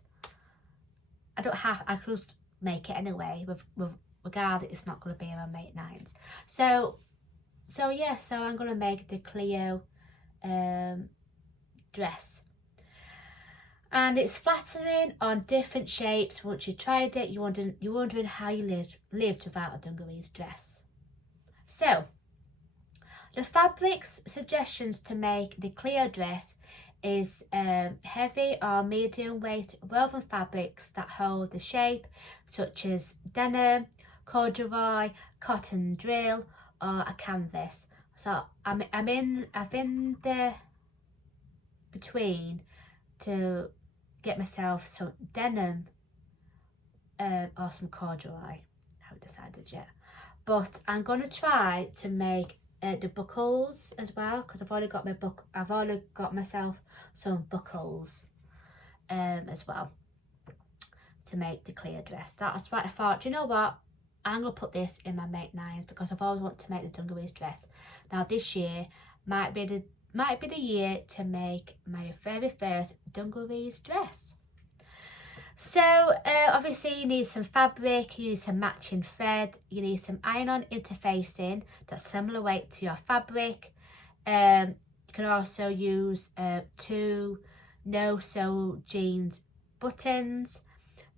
I don't have, I could just make it anyway with regard it's not going to be in my Make 9s. So I'm going to make the Cleo dress. And it's flattering on different shapes. Once you tried it, you're wondering how you lived without a Dungarees dress. So, the fabrics suggestions to make the Cleo dress is heavy or medium weight woven fabrics that hold the shape, such as denim, corduroy, cotton drill, or a canvas. So I've in the between to get myself some denim or some corduroy. I haven't decided yet, but I'm gonna try to make the buckles as well, because I've already got myself some buckles as well to make the Cleo dress. That's why I thought, you know what, I'm gonna put this in my Make Nines, because I've always wanted to make the Dungarees dress. Now this year might be the year to make my very first Dungarees dress. So obviously you need some fabric, you need some matching thread, you need some iron-on interfacing that's similar weight to your fabric. You can also use 2 no-sew jeans buttons,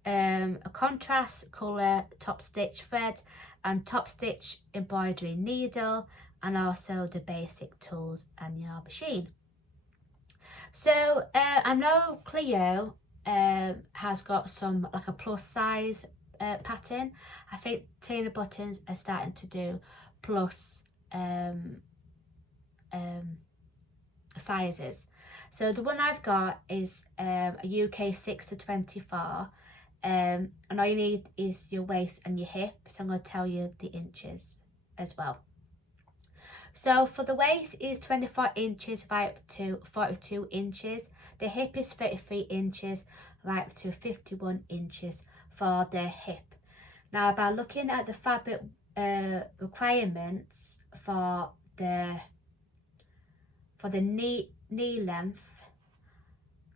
a contrast colour top stitch thread, and top stitch embroidery needle, and also the basic tools and your machine. So I know Cleo has got some like a plus size pattern. I think Tina Buttons are starting to do plus sizes. So the one I've got is a UK 6 to 24, and all you need is your waist and your hip, so I'm going to tell you the inches as well. So for the waist is 24 inches right up to 42 inches. The hip is 33 inches right up to 51 inches for the hip. Now by looking at the fabric requirements for the knee length,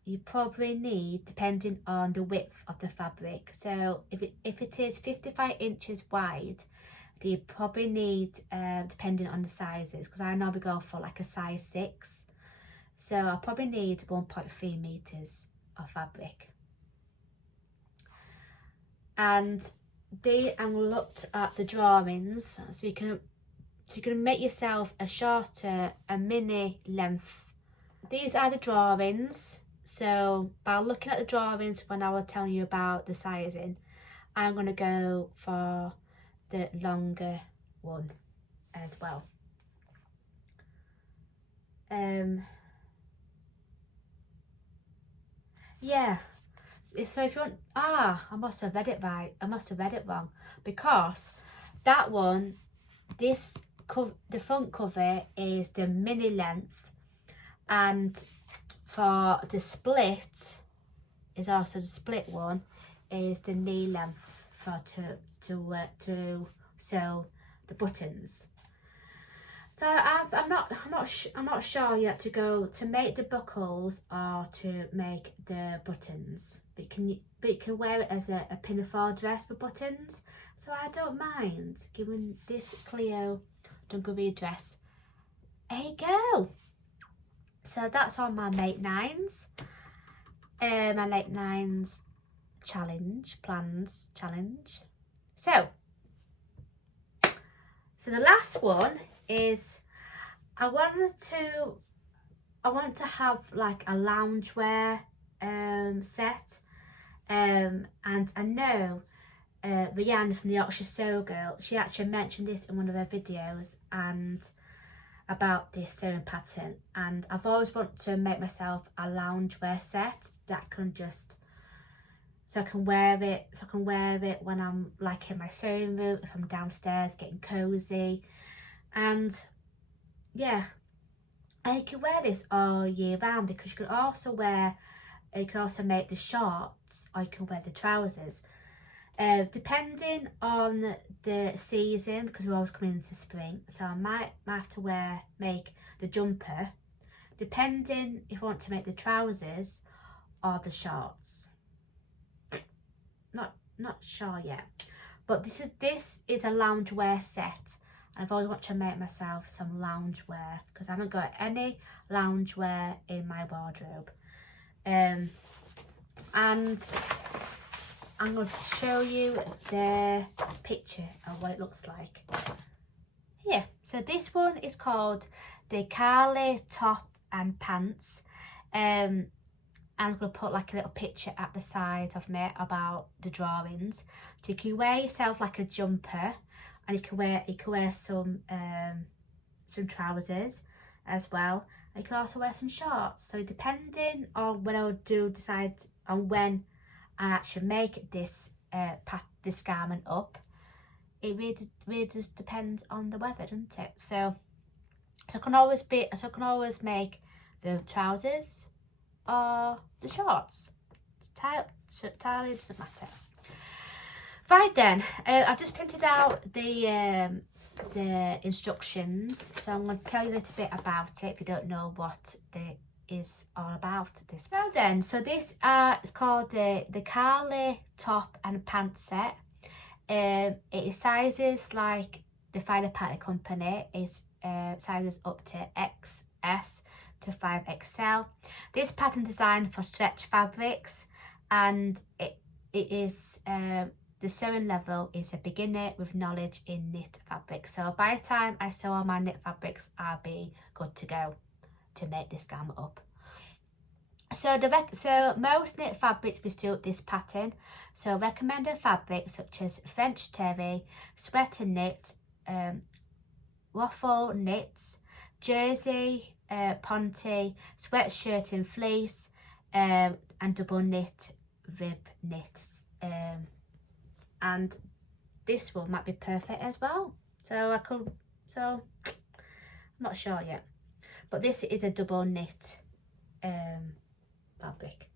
you probably need, depending on the width of the fabric. So if it is 55 inches wide, you probably need, depending on the sizes, because I normally go for like a size 6, so I'll probably need 1.3 meters of fabric. And I looked at the drawings, so you can make yourself a mini length. These are the drawings. So by looking at the drawings when I was telling you about the sizing, I'm going to go for the longer one as well. Yeah, so if you want, I must have read it right, I must have read it wrong, because that one, the front cover is the mini length, and for the split is also the split one is the knee length for to sew the buttons. So I'm not sure yet to make the buckles or to make the buttons. But you can wear it as a pinafore dress with buttons. So I don't mind giving this Cleo Dungaree dress a go. So that's on my Make Nines. My Make Nines challenge. So the last one is I want to have like a loungewear set, and I know Rhea from the Yorkshire Sew Girl, she actually mentioned this in one of her videos and about this sewing pattern, and I've always wanted to make myself a loungewear set that can just, so I can wear it when I'm like in my sewing room, if I'm downstairs getting cozy. And yeah, and you can wear this all year round, because you can also make the shorts, or you can wear the trousers, depending on the season, because we're always coming into spring. So I might have to make the jumper, depending if I want to make the trousers or the shorts. Not sure yet, but this is a loungewear set. I've always wanted to make myself some loungewear, because I haven't got any loungewear in my wardrobe. And I'm going to show you the picture of what it looks like here. So this one is called the Carly Top and Pants. I'm going to put like a little picture at the side of me about the drawings. So you can wear yourself like a jumper, and you can wear some trousers as well. You can also wear some shorts. So depending on when I do decide on when I actually make this this garment up, it really just depends on the weather, doesn't it? So I can always make the trousers or the shorts. Entirely doesn't matter. Right then, I've just printed out the instructions, so I'm going to tell you a little bit about it if you don't know what it is all about. This this is called the Cara top and pant set. It is sizes like the Final Party Company is sizes up to XS to 5XL. This pattern designed for stretch fabrics, and it is the sewing level is a beginner with knowledge in knit fabric. So by the time I sew all my knit fabrics, I'll be good to go to make this garment up. So most knit fabrics will suit this pattern. So recommended fabrics such as French terry, sweater knit, waffle knits, jersey, ponte, sweatshirt and fleece, and double knit rib knits. And this one might be perfect as well. I'm not sure yet. But this is a double knit fabric.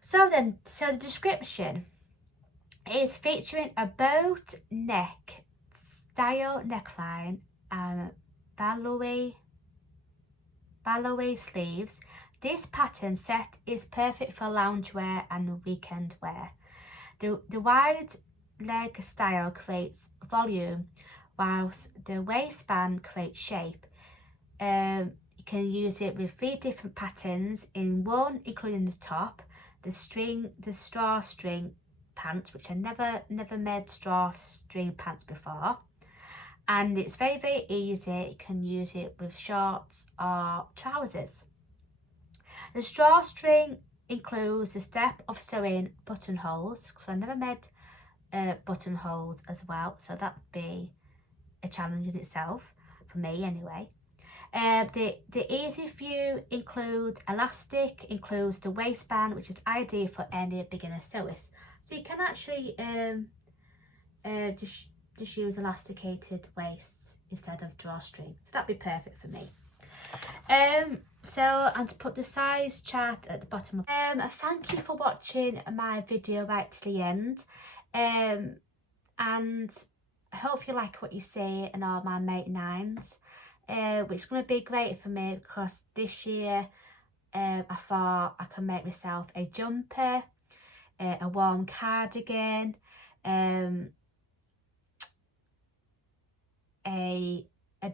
So the description is featuring a boat neck style neckline and ballowy sleeves. This pattern set is perfect for loungewear and weekend wear. The wide leg style creates volume, whilst the waistband creates shape. You can use it with 3 different patterns in one, including the top, the straw string pants, which I never made straw string pants before. And it's very, very easy. You can use it with shorts or trousers. The straw string includes the step of sewing buttonholes, because I never made buttonholes as well, so that'd be a challenge in itself, for me anyway. The easy view includes elastic, includes the waistband, which is ideal for any beginner sewers. So you can actually just use elasticated waists instead of drawstring. So that'd be perfect for me. So I'm to put the size chart at the bottom. Thank you for watching my video right to the end. And I hope you like what you see in all my Mate 9s. Which is going to be great for me because this year I thought I could make myself a jumper, a warm cardigan, a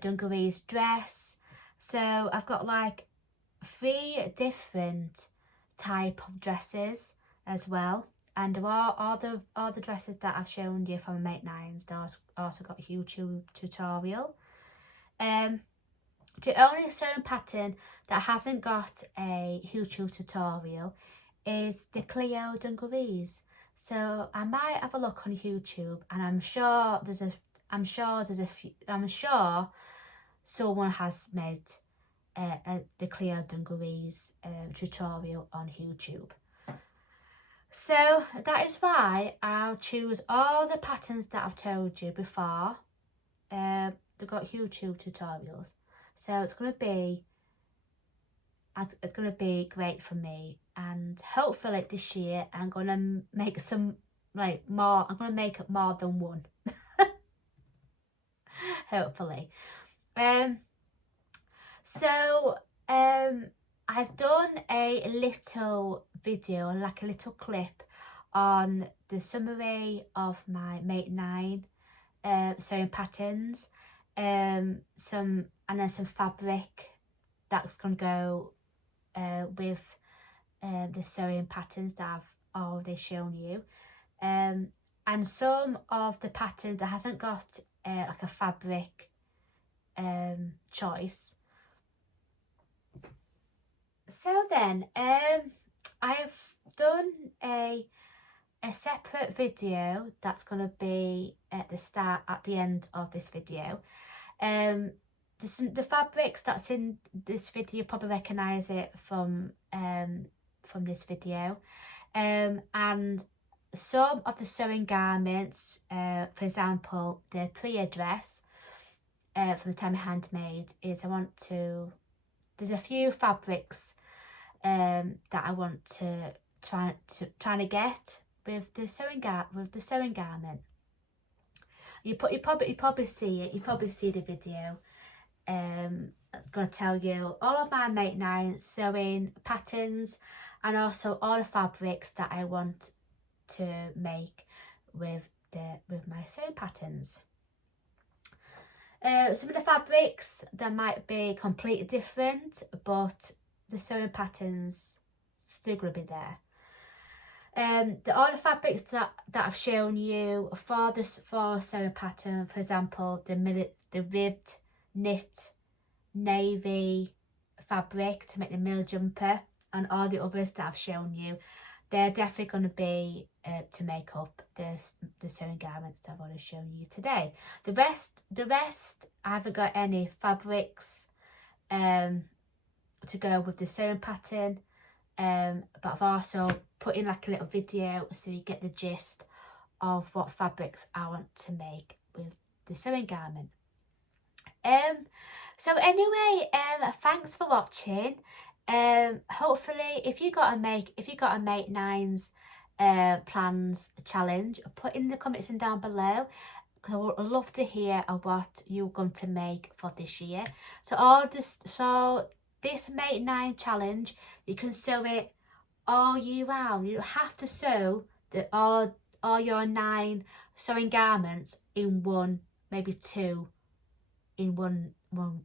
dungarees dress. So I've got like 3 different type of dresses as well, and all the dresses that I've shown you from Mate 9s, those also got a YouTube tutorial. The only sewing pattern that hasn't got a YouTube tutorial is the Cleo dungarees. So I might have a look on YouTube, and I'm sure someone has made the Cleo dungarees tutorial on YouTube. So that is why I'll choose all the patterns that I've told you before. They've got YouTube tutorials, so it's gonna be great for me. And hopefully this year I'm gonna make some more. I'm gonna make up more than one. Hopefully. I've done a little video, like a little clip, on the summary of my Mate 9 sewing patterns, and then some fabric that's gonna go with the sewing patterns that I've already shown you, and some of the patterns that hasn't got like a fabric choice. So then, I've done a separate video that's going to be at the end of this video. The fabrics that's in this video, you probably recognise it from this video. And some of the sewing garments, for example, the Priya dress from the Tammy Handmade, there's a few fabrics that I want to try to get with the sewing garment. You probably see it. You probably see the video. It's going to tell you all of my Make 9 sewing patterns, and also all the fabrics that I want to make with my sewing patterns. Some of the fabrics, they might be completely different, but the sewing patterns still going to be there. All the fabrics that I've shown you for sewing pattern, for example, the ribbed knit navy fabric to make the Mila jumper, and all the others that I've shown you, they're definitely going to be to make up the sewing garments that I've already shown you today. The rest, I haven't got any fabrics to go with the sewing pattern, but I've also put in like a little video so you get the gist of what fabrics I want to make with the sewing garment. So anyway, thanks for watching. Hopefully if you got a Make 9s plans challenge, put in the comments down below, because I would love to hear what you're going to make for this year. So this Make 9 challenge, you can sew it all year round. You don't have to sew all your 9 sewing garments in one, maybe 2 in one month.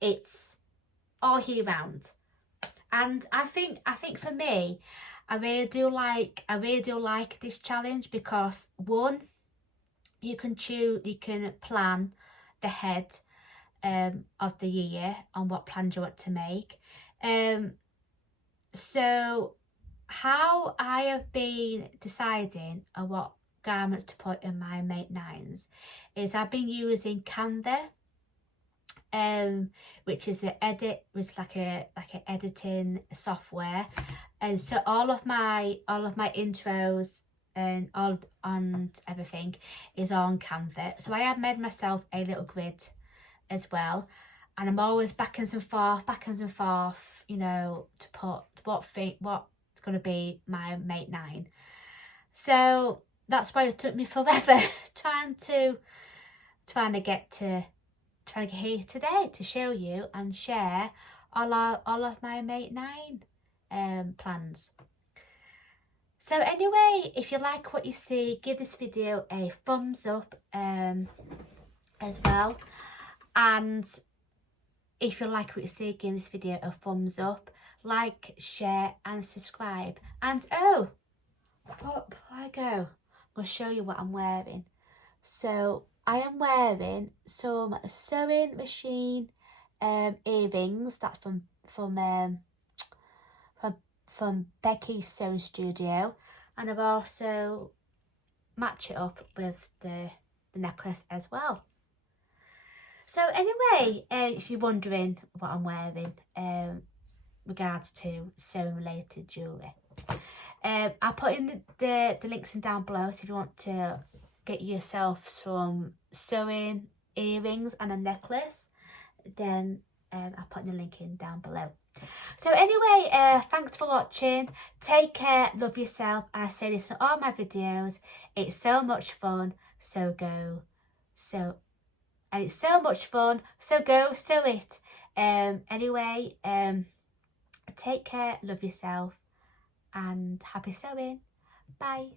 It's all year round. And I think for me, I really do like this challenge, because one, you can plan the head of the year on what plans you want to make. So how I have been deciding on what garments to put in my Make 9s is I've been using Canva, which is like an editing software, and so all of my intros and everything is on Canva. So I have made myself a little grid as well, and I'm always backwards and forth, you know, to put what's going to be my Make 9. So that's why it took me forever trying to get here today to show you and share all of my Make 9 plans. So anyway, if you like what you see, give this video a thumbs up as well. And if you like what you see, give this video a thumbs up, like, share and subscribe. And before I go, I'm going to show you what I'm wearing. So I am wearing some sewing machine earrings. That's from Becky's Sewing Studio, and I've also matched it up with the necklace as well. So anyway, if you're wondering what I'm wearing regards to sewing related jewellery, I'll put in the links in down below, so if you want to get yourself some sewing earrings and a necklace, then I'll put the link in down below. So anyway, thanks for watching. Take care, love yourself, and I say this in all my videos, it's so much fun, so go sew. And it's so much fun, so go sew it. Anyway, take care, love yourself, and happy sewing. Bye.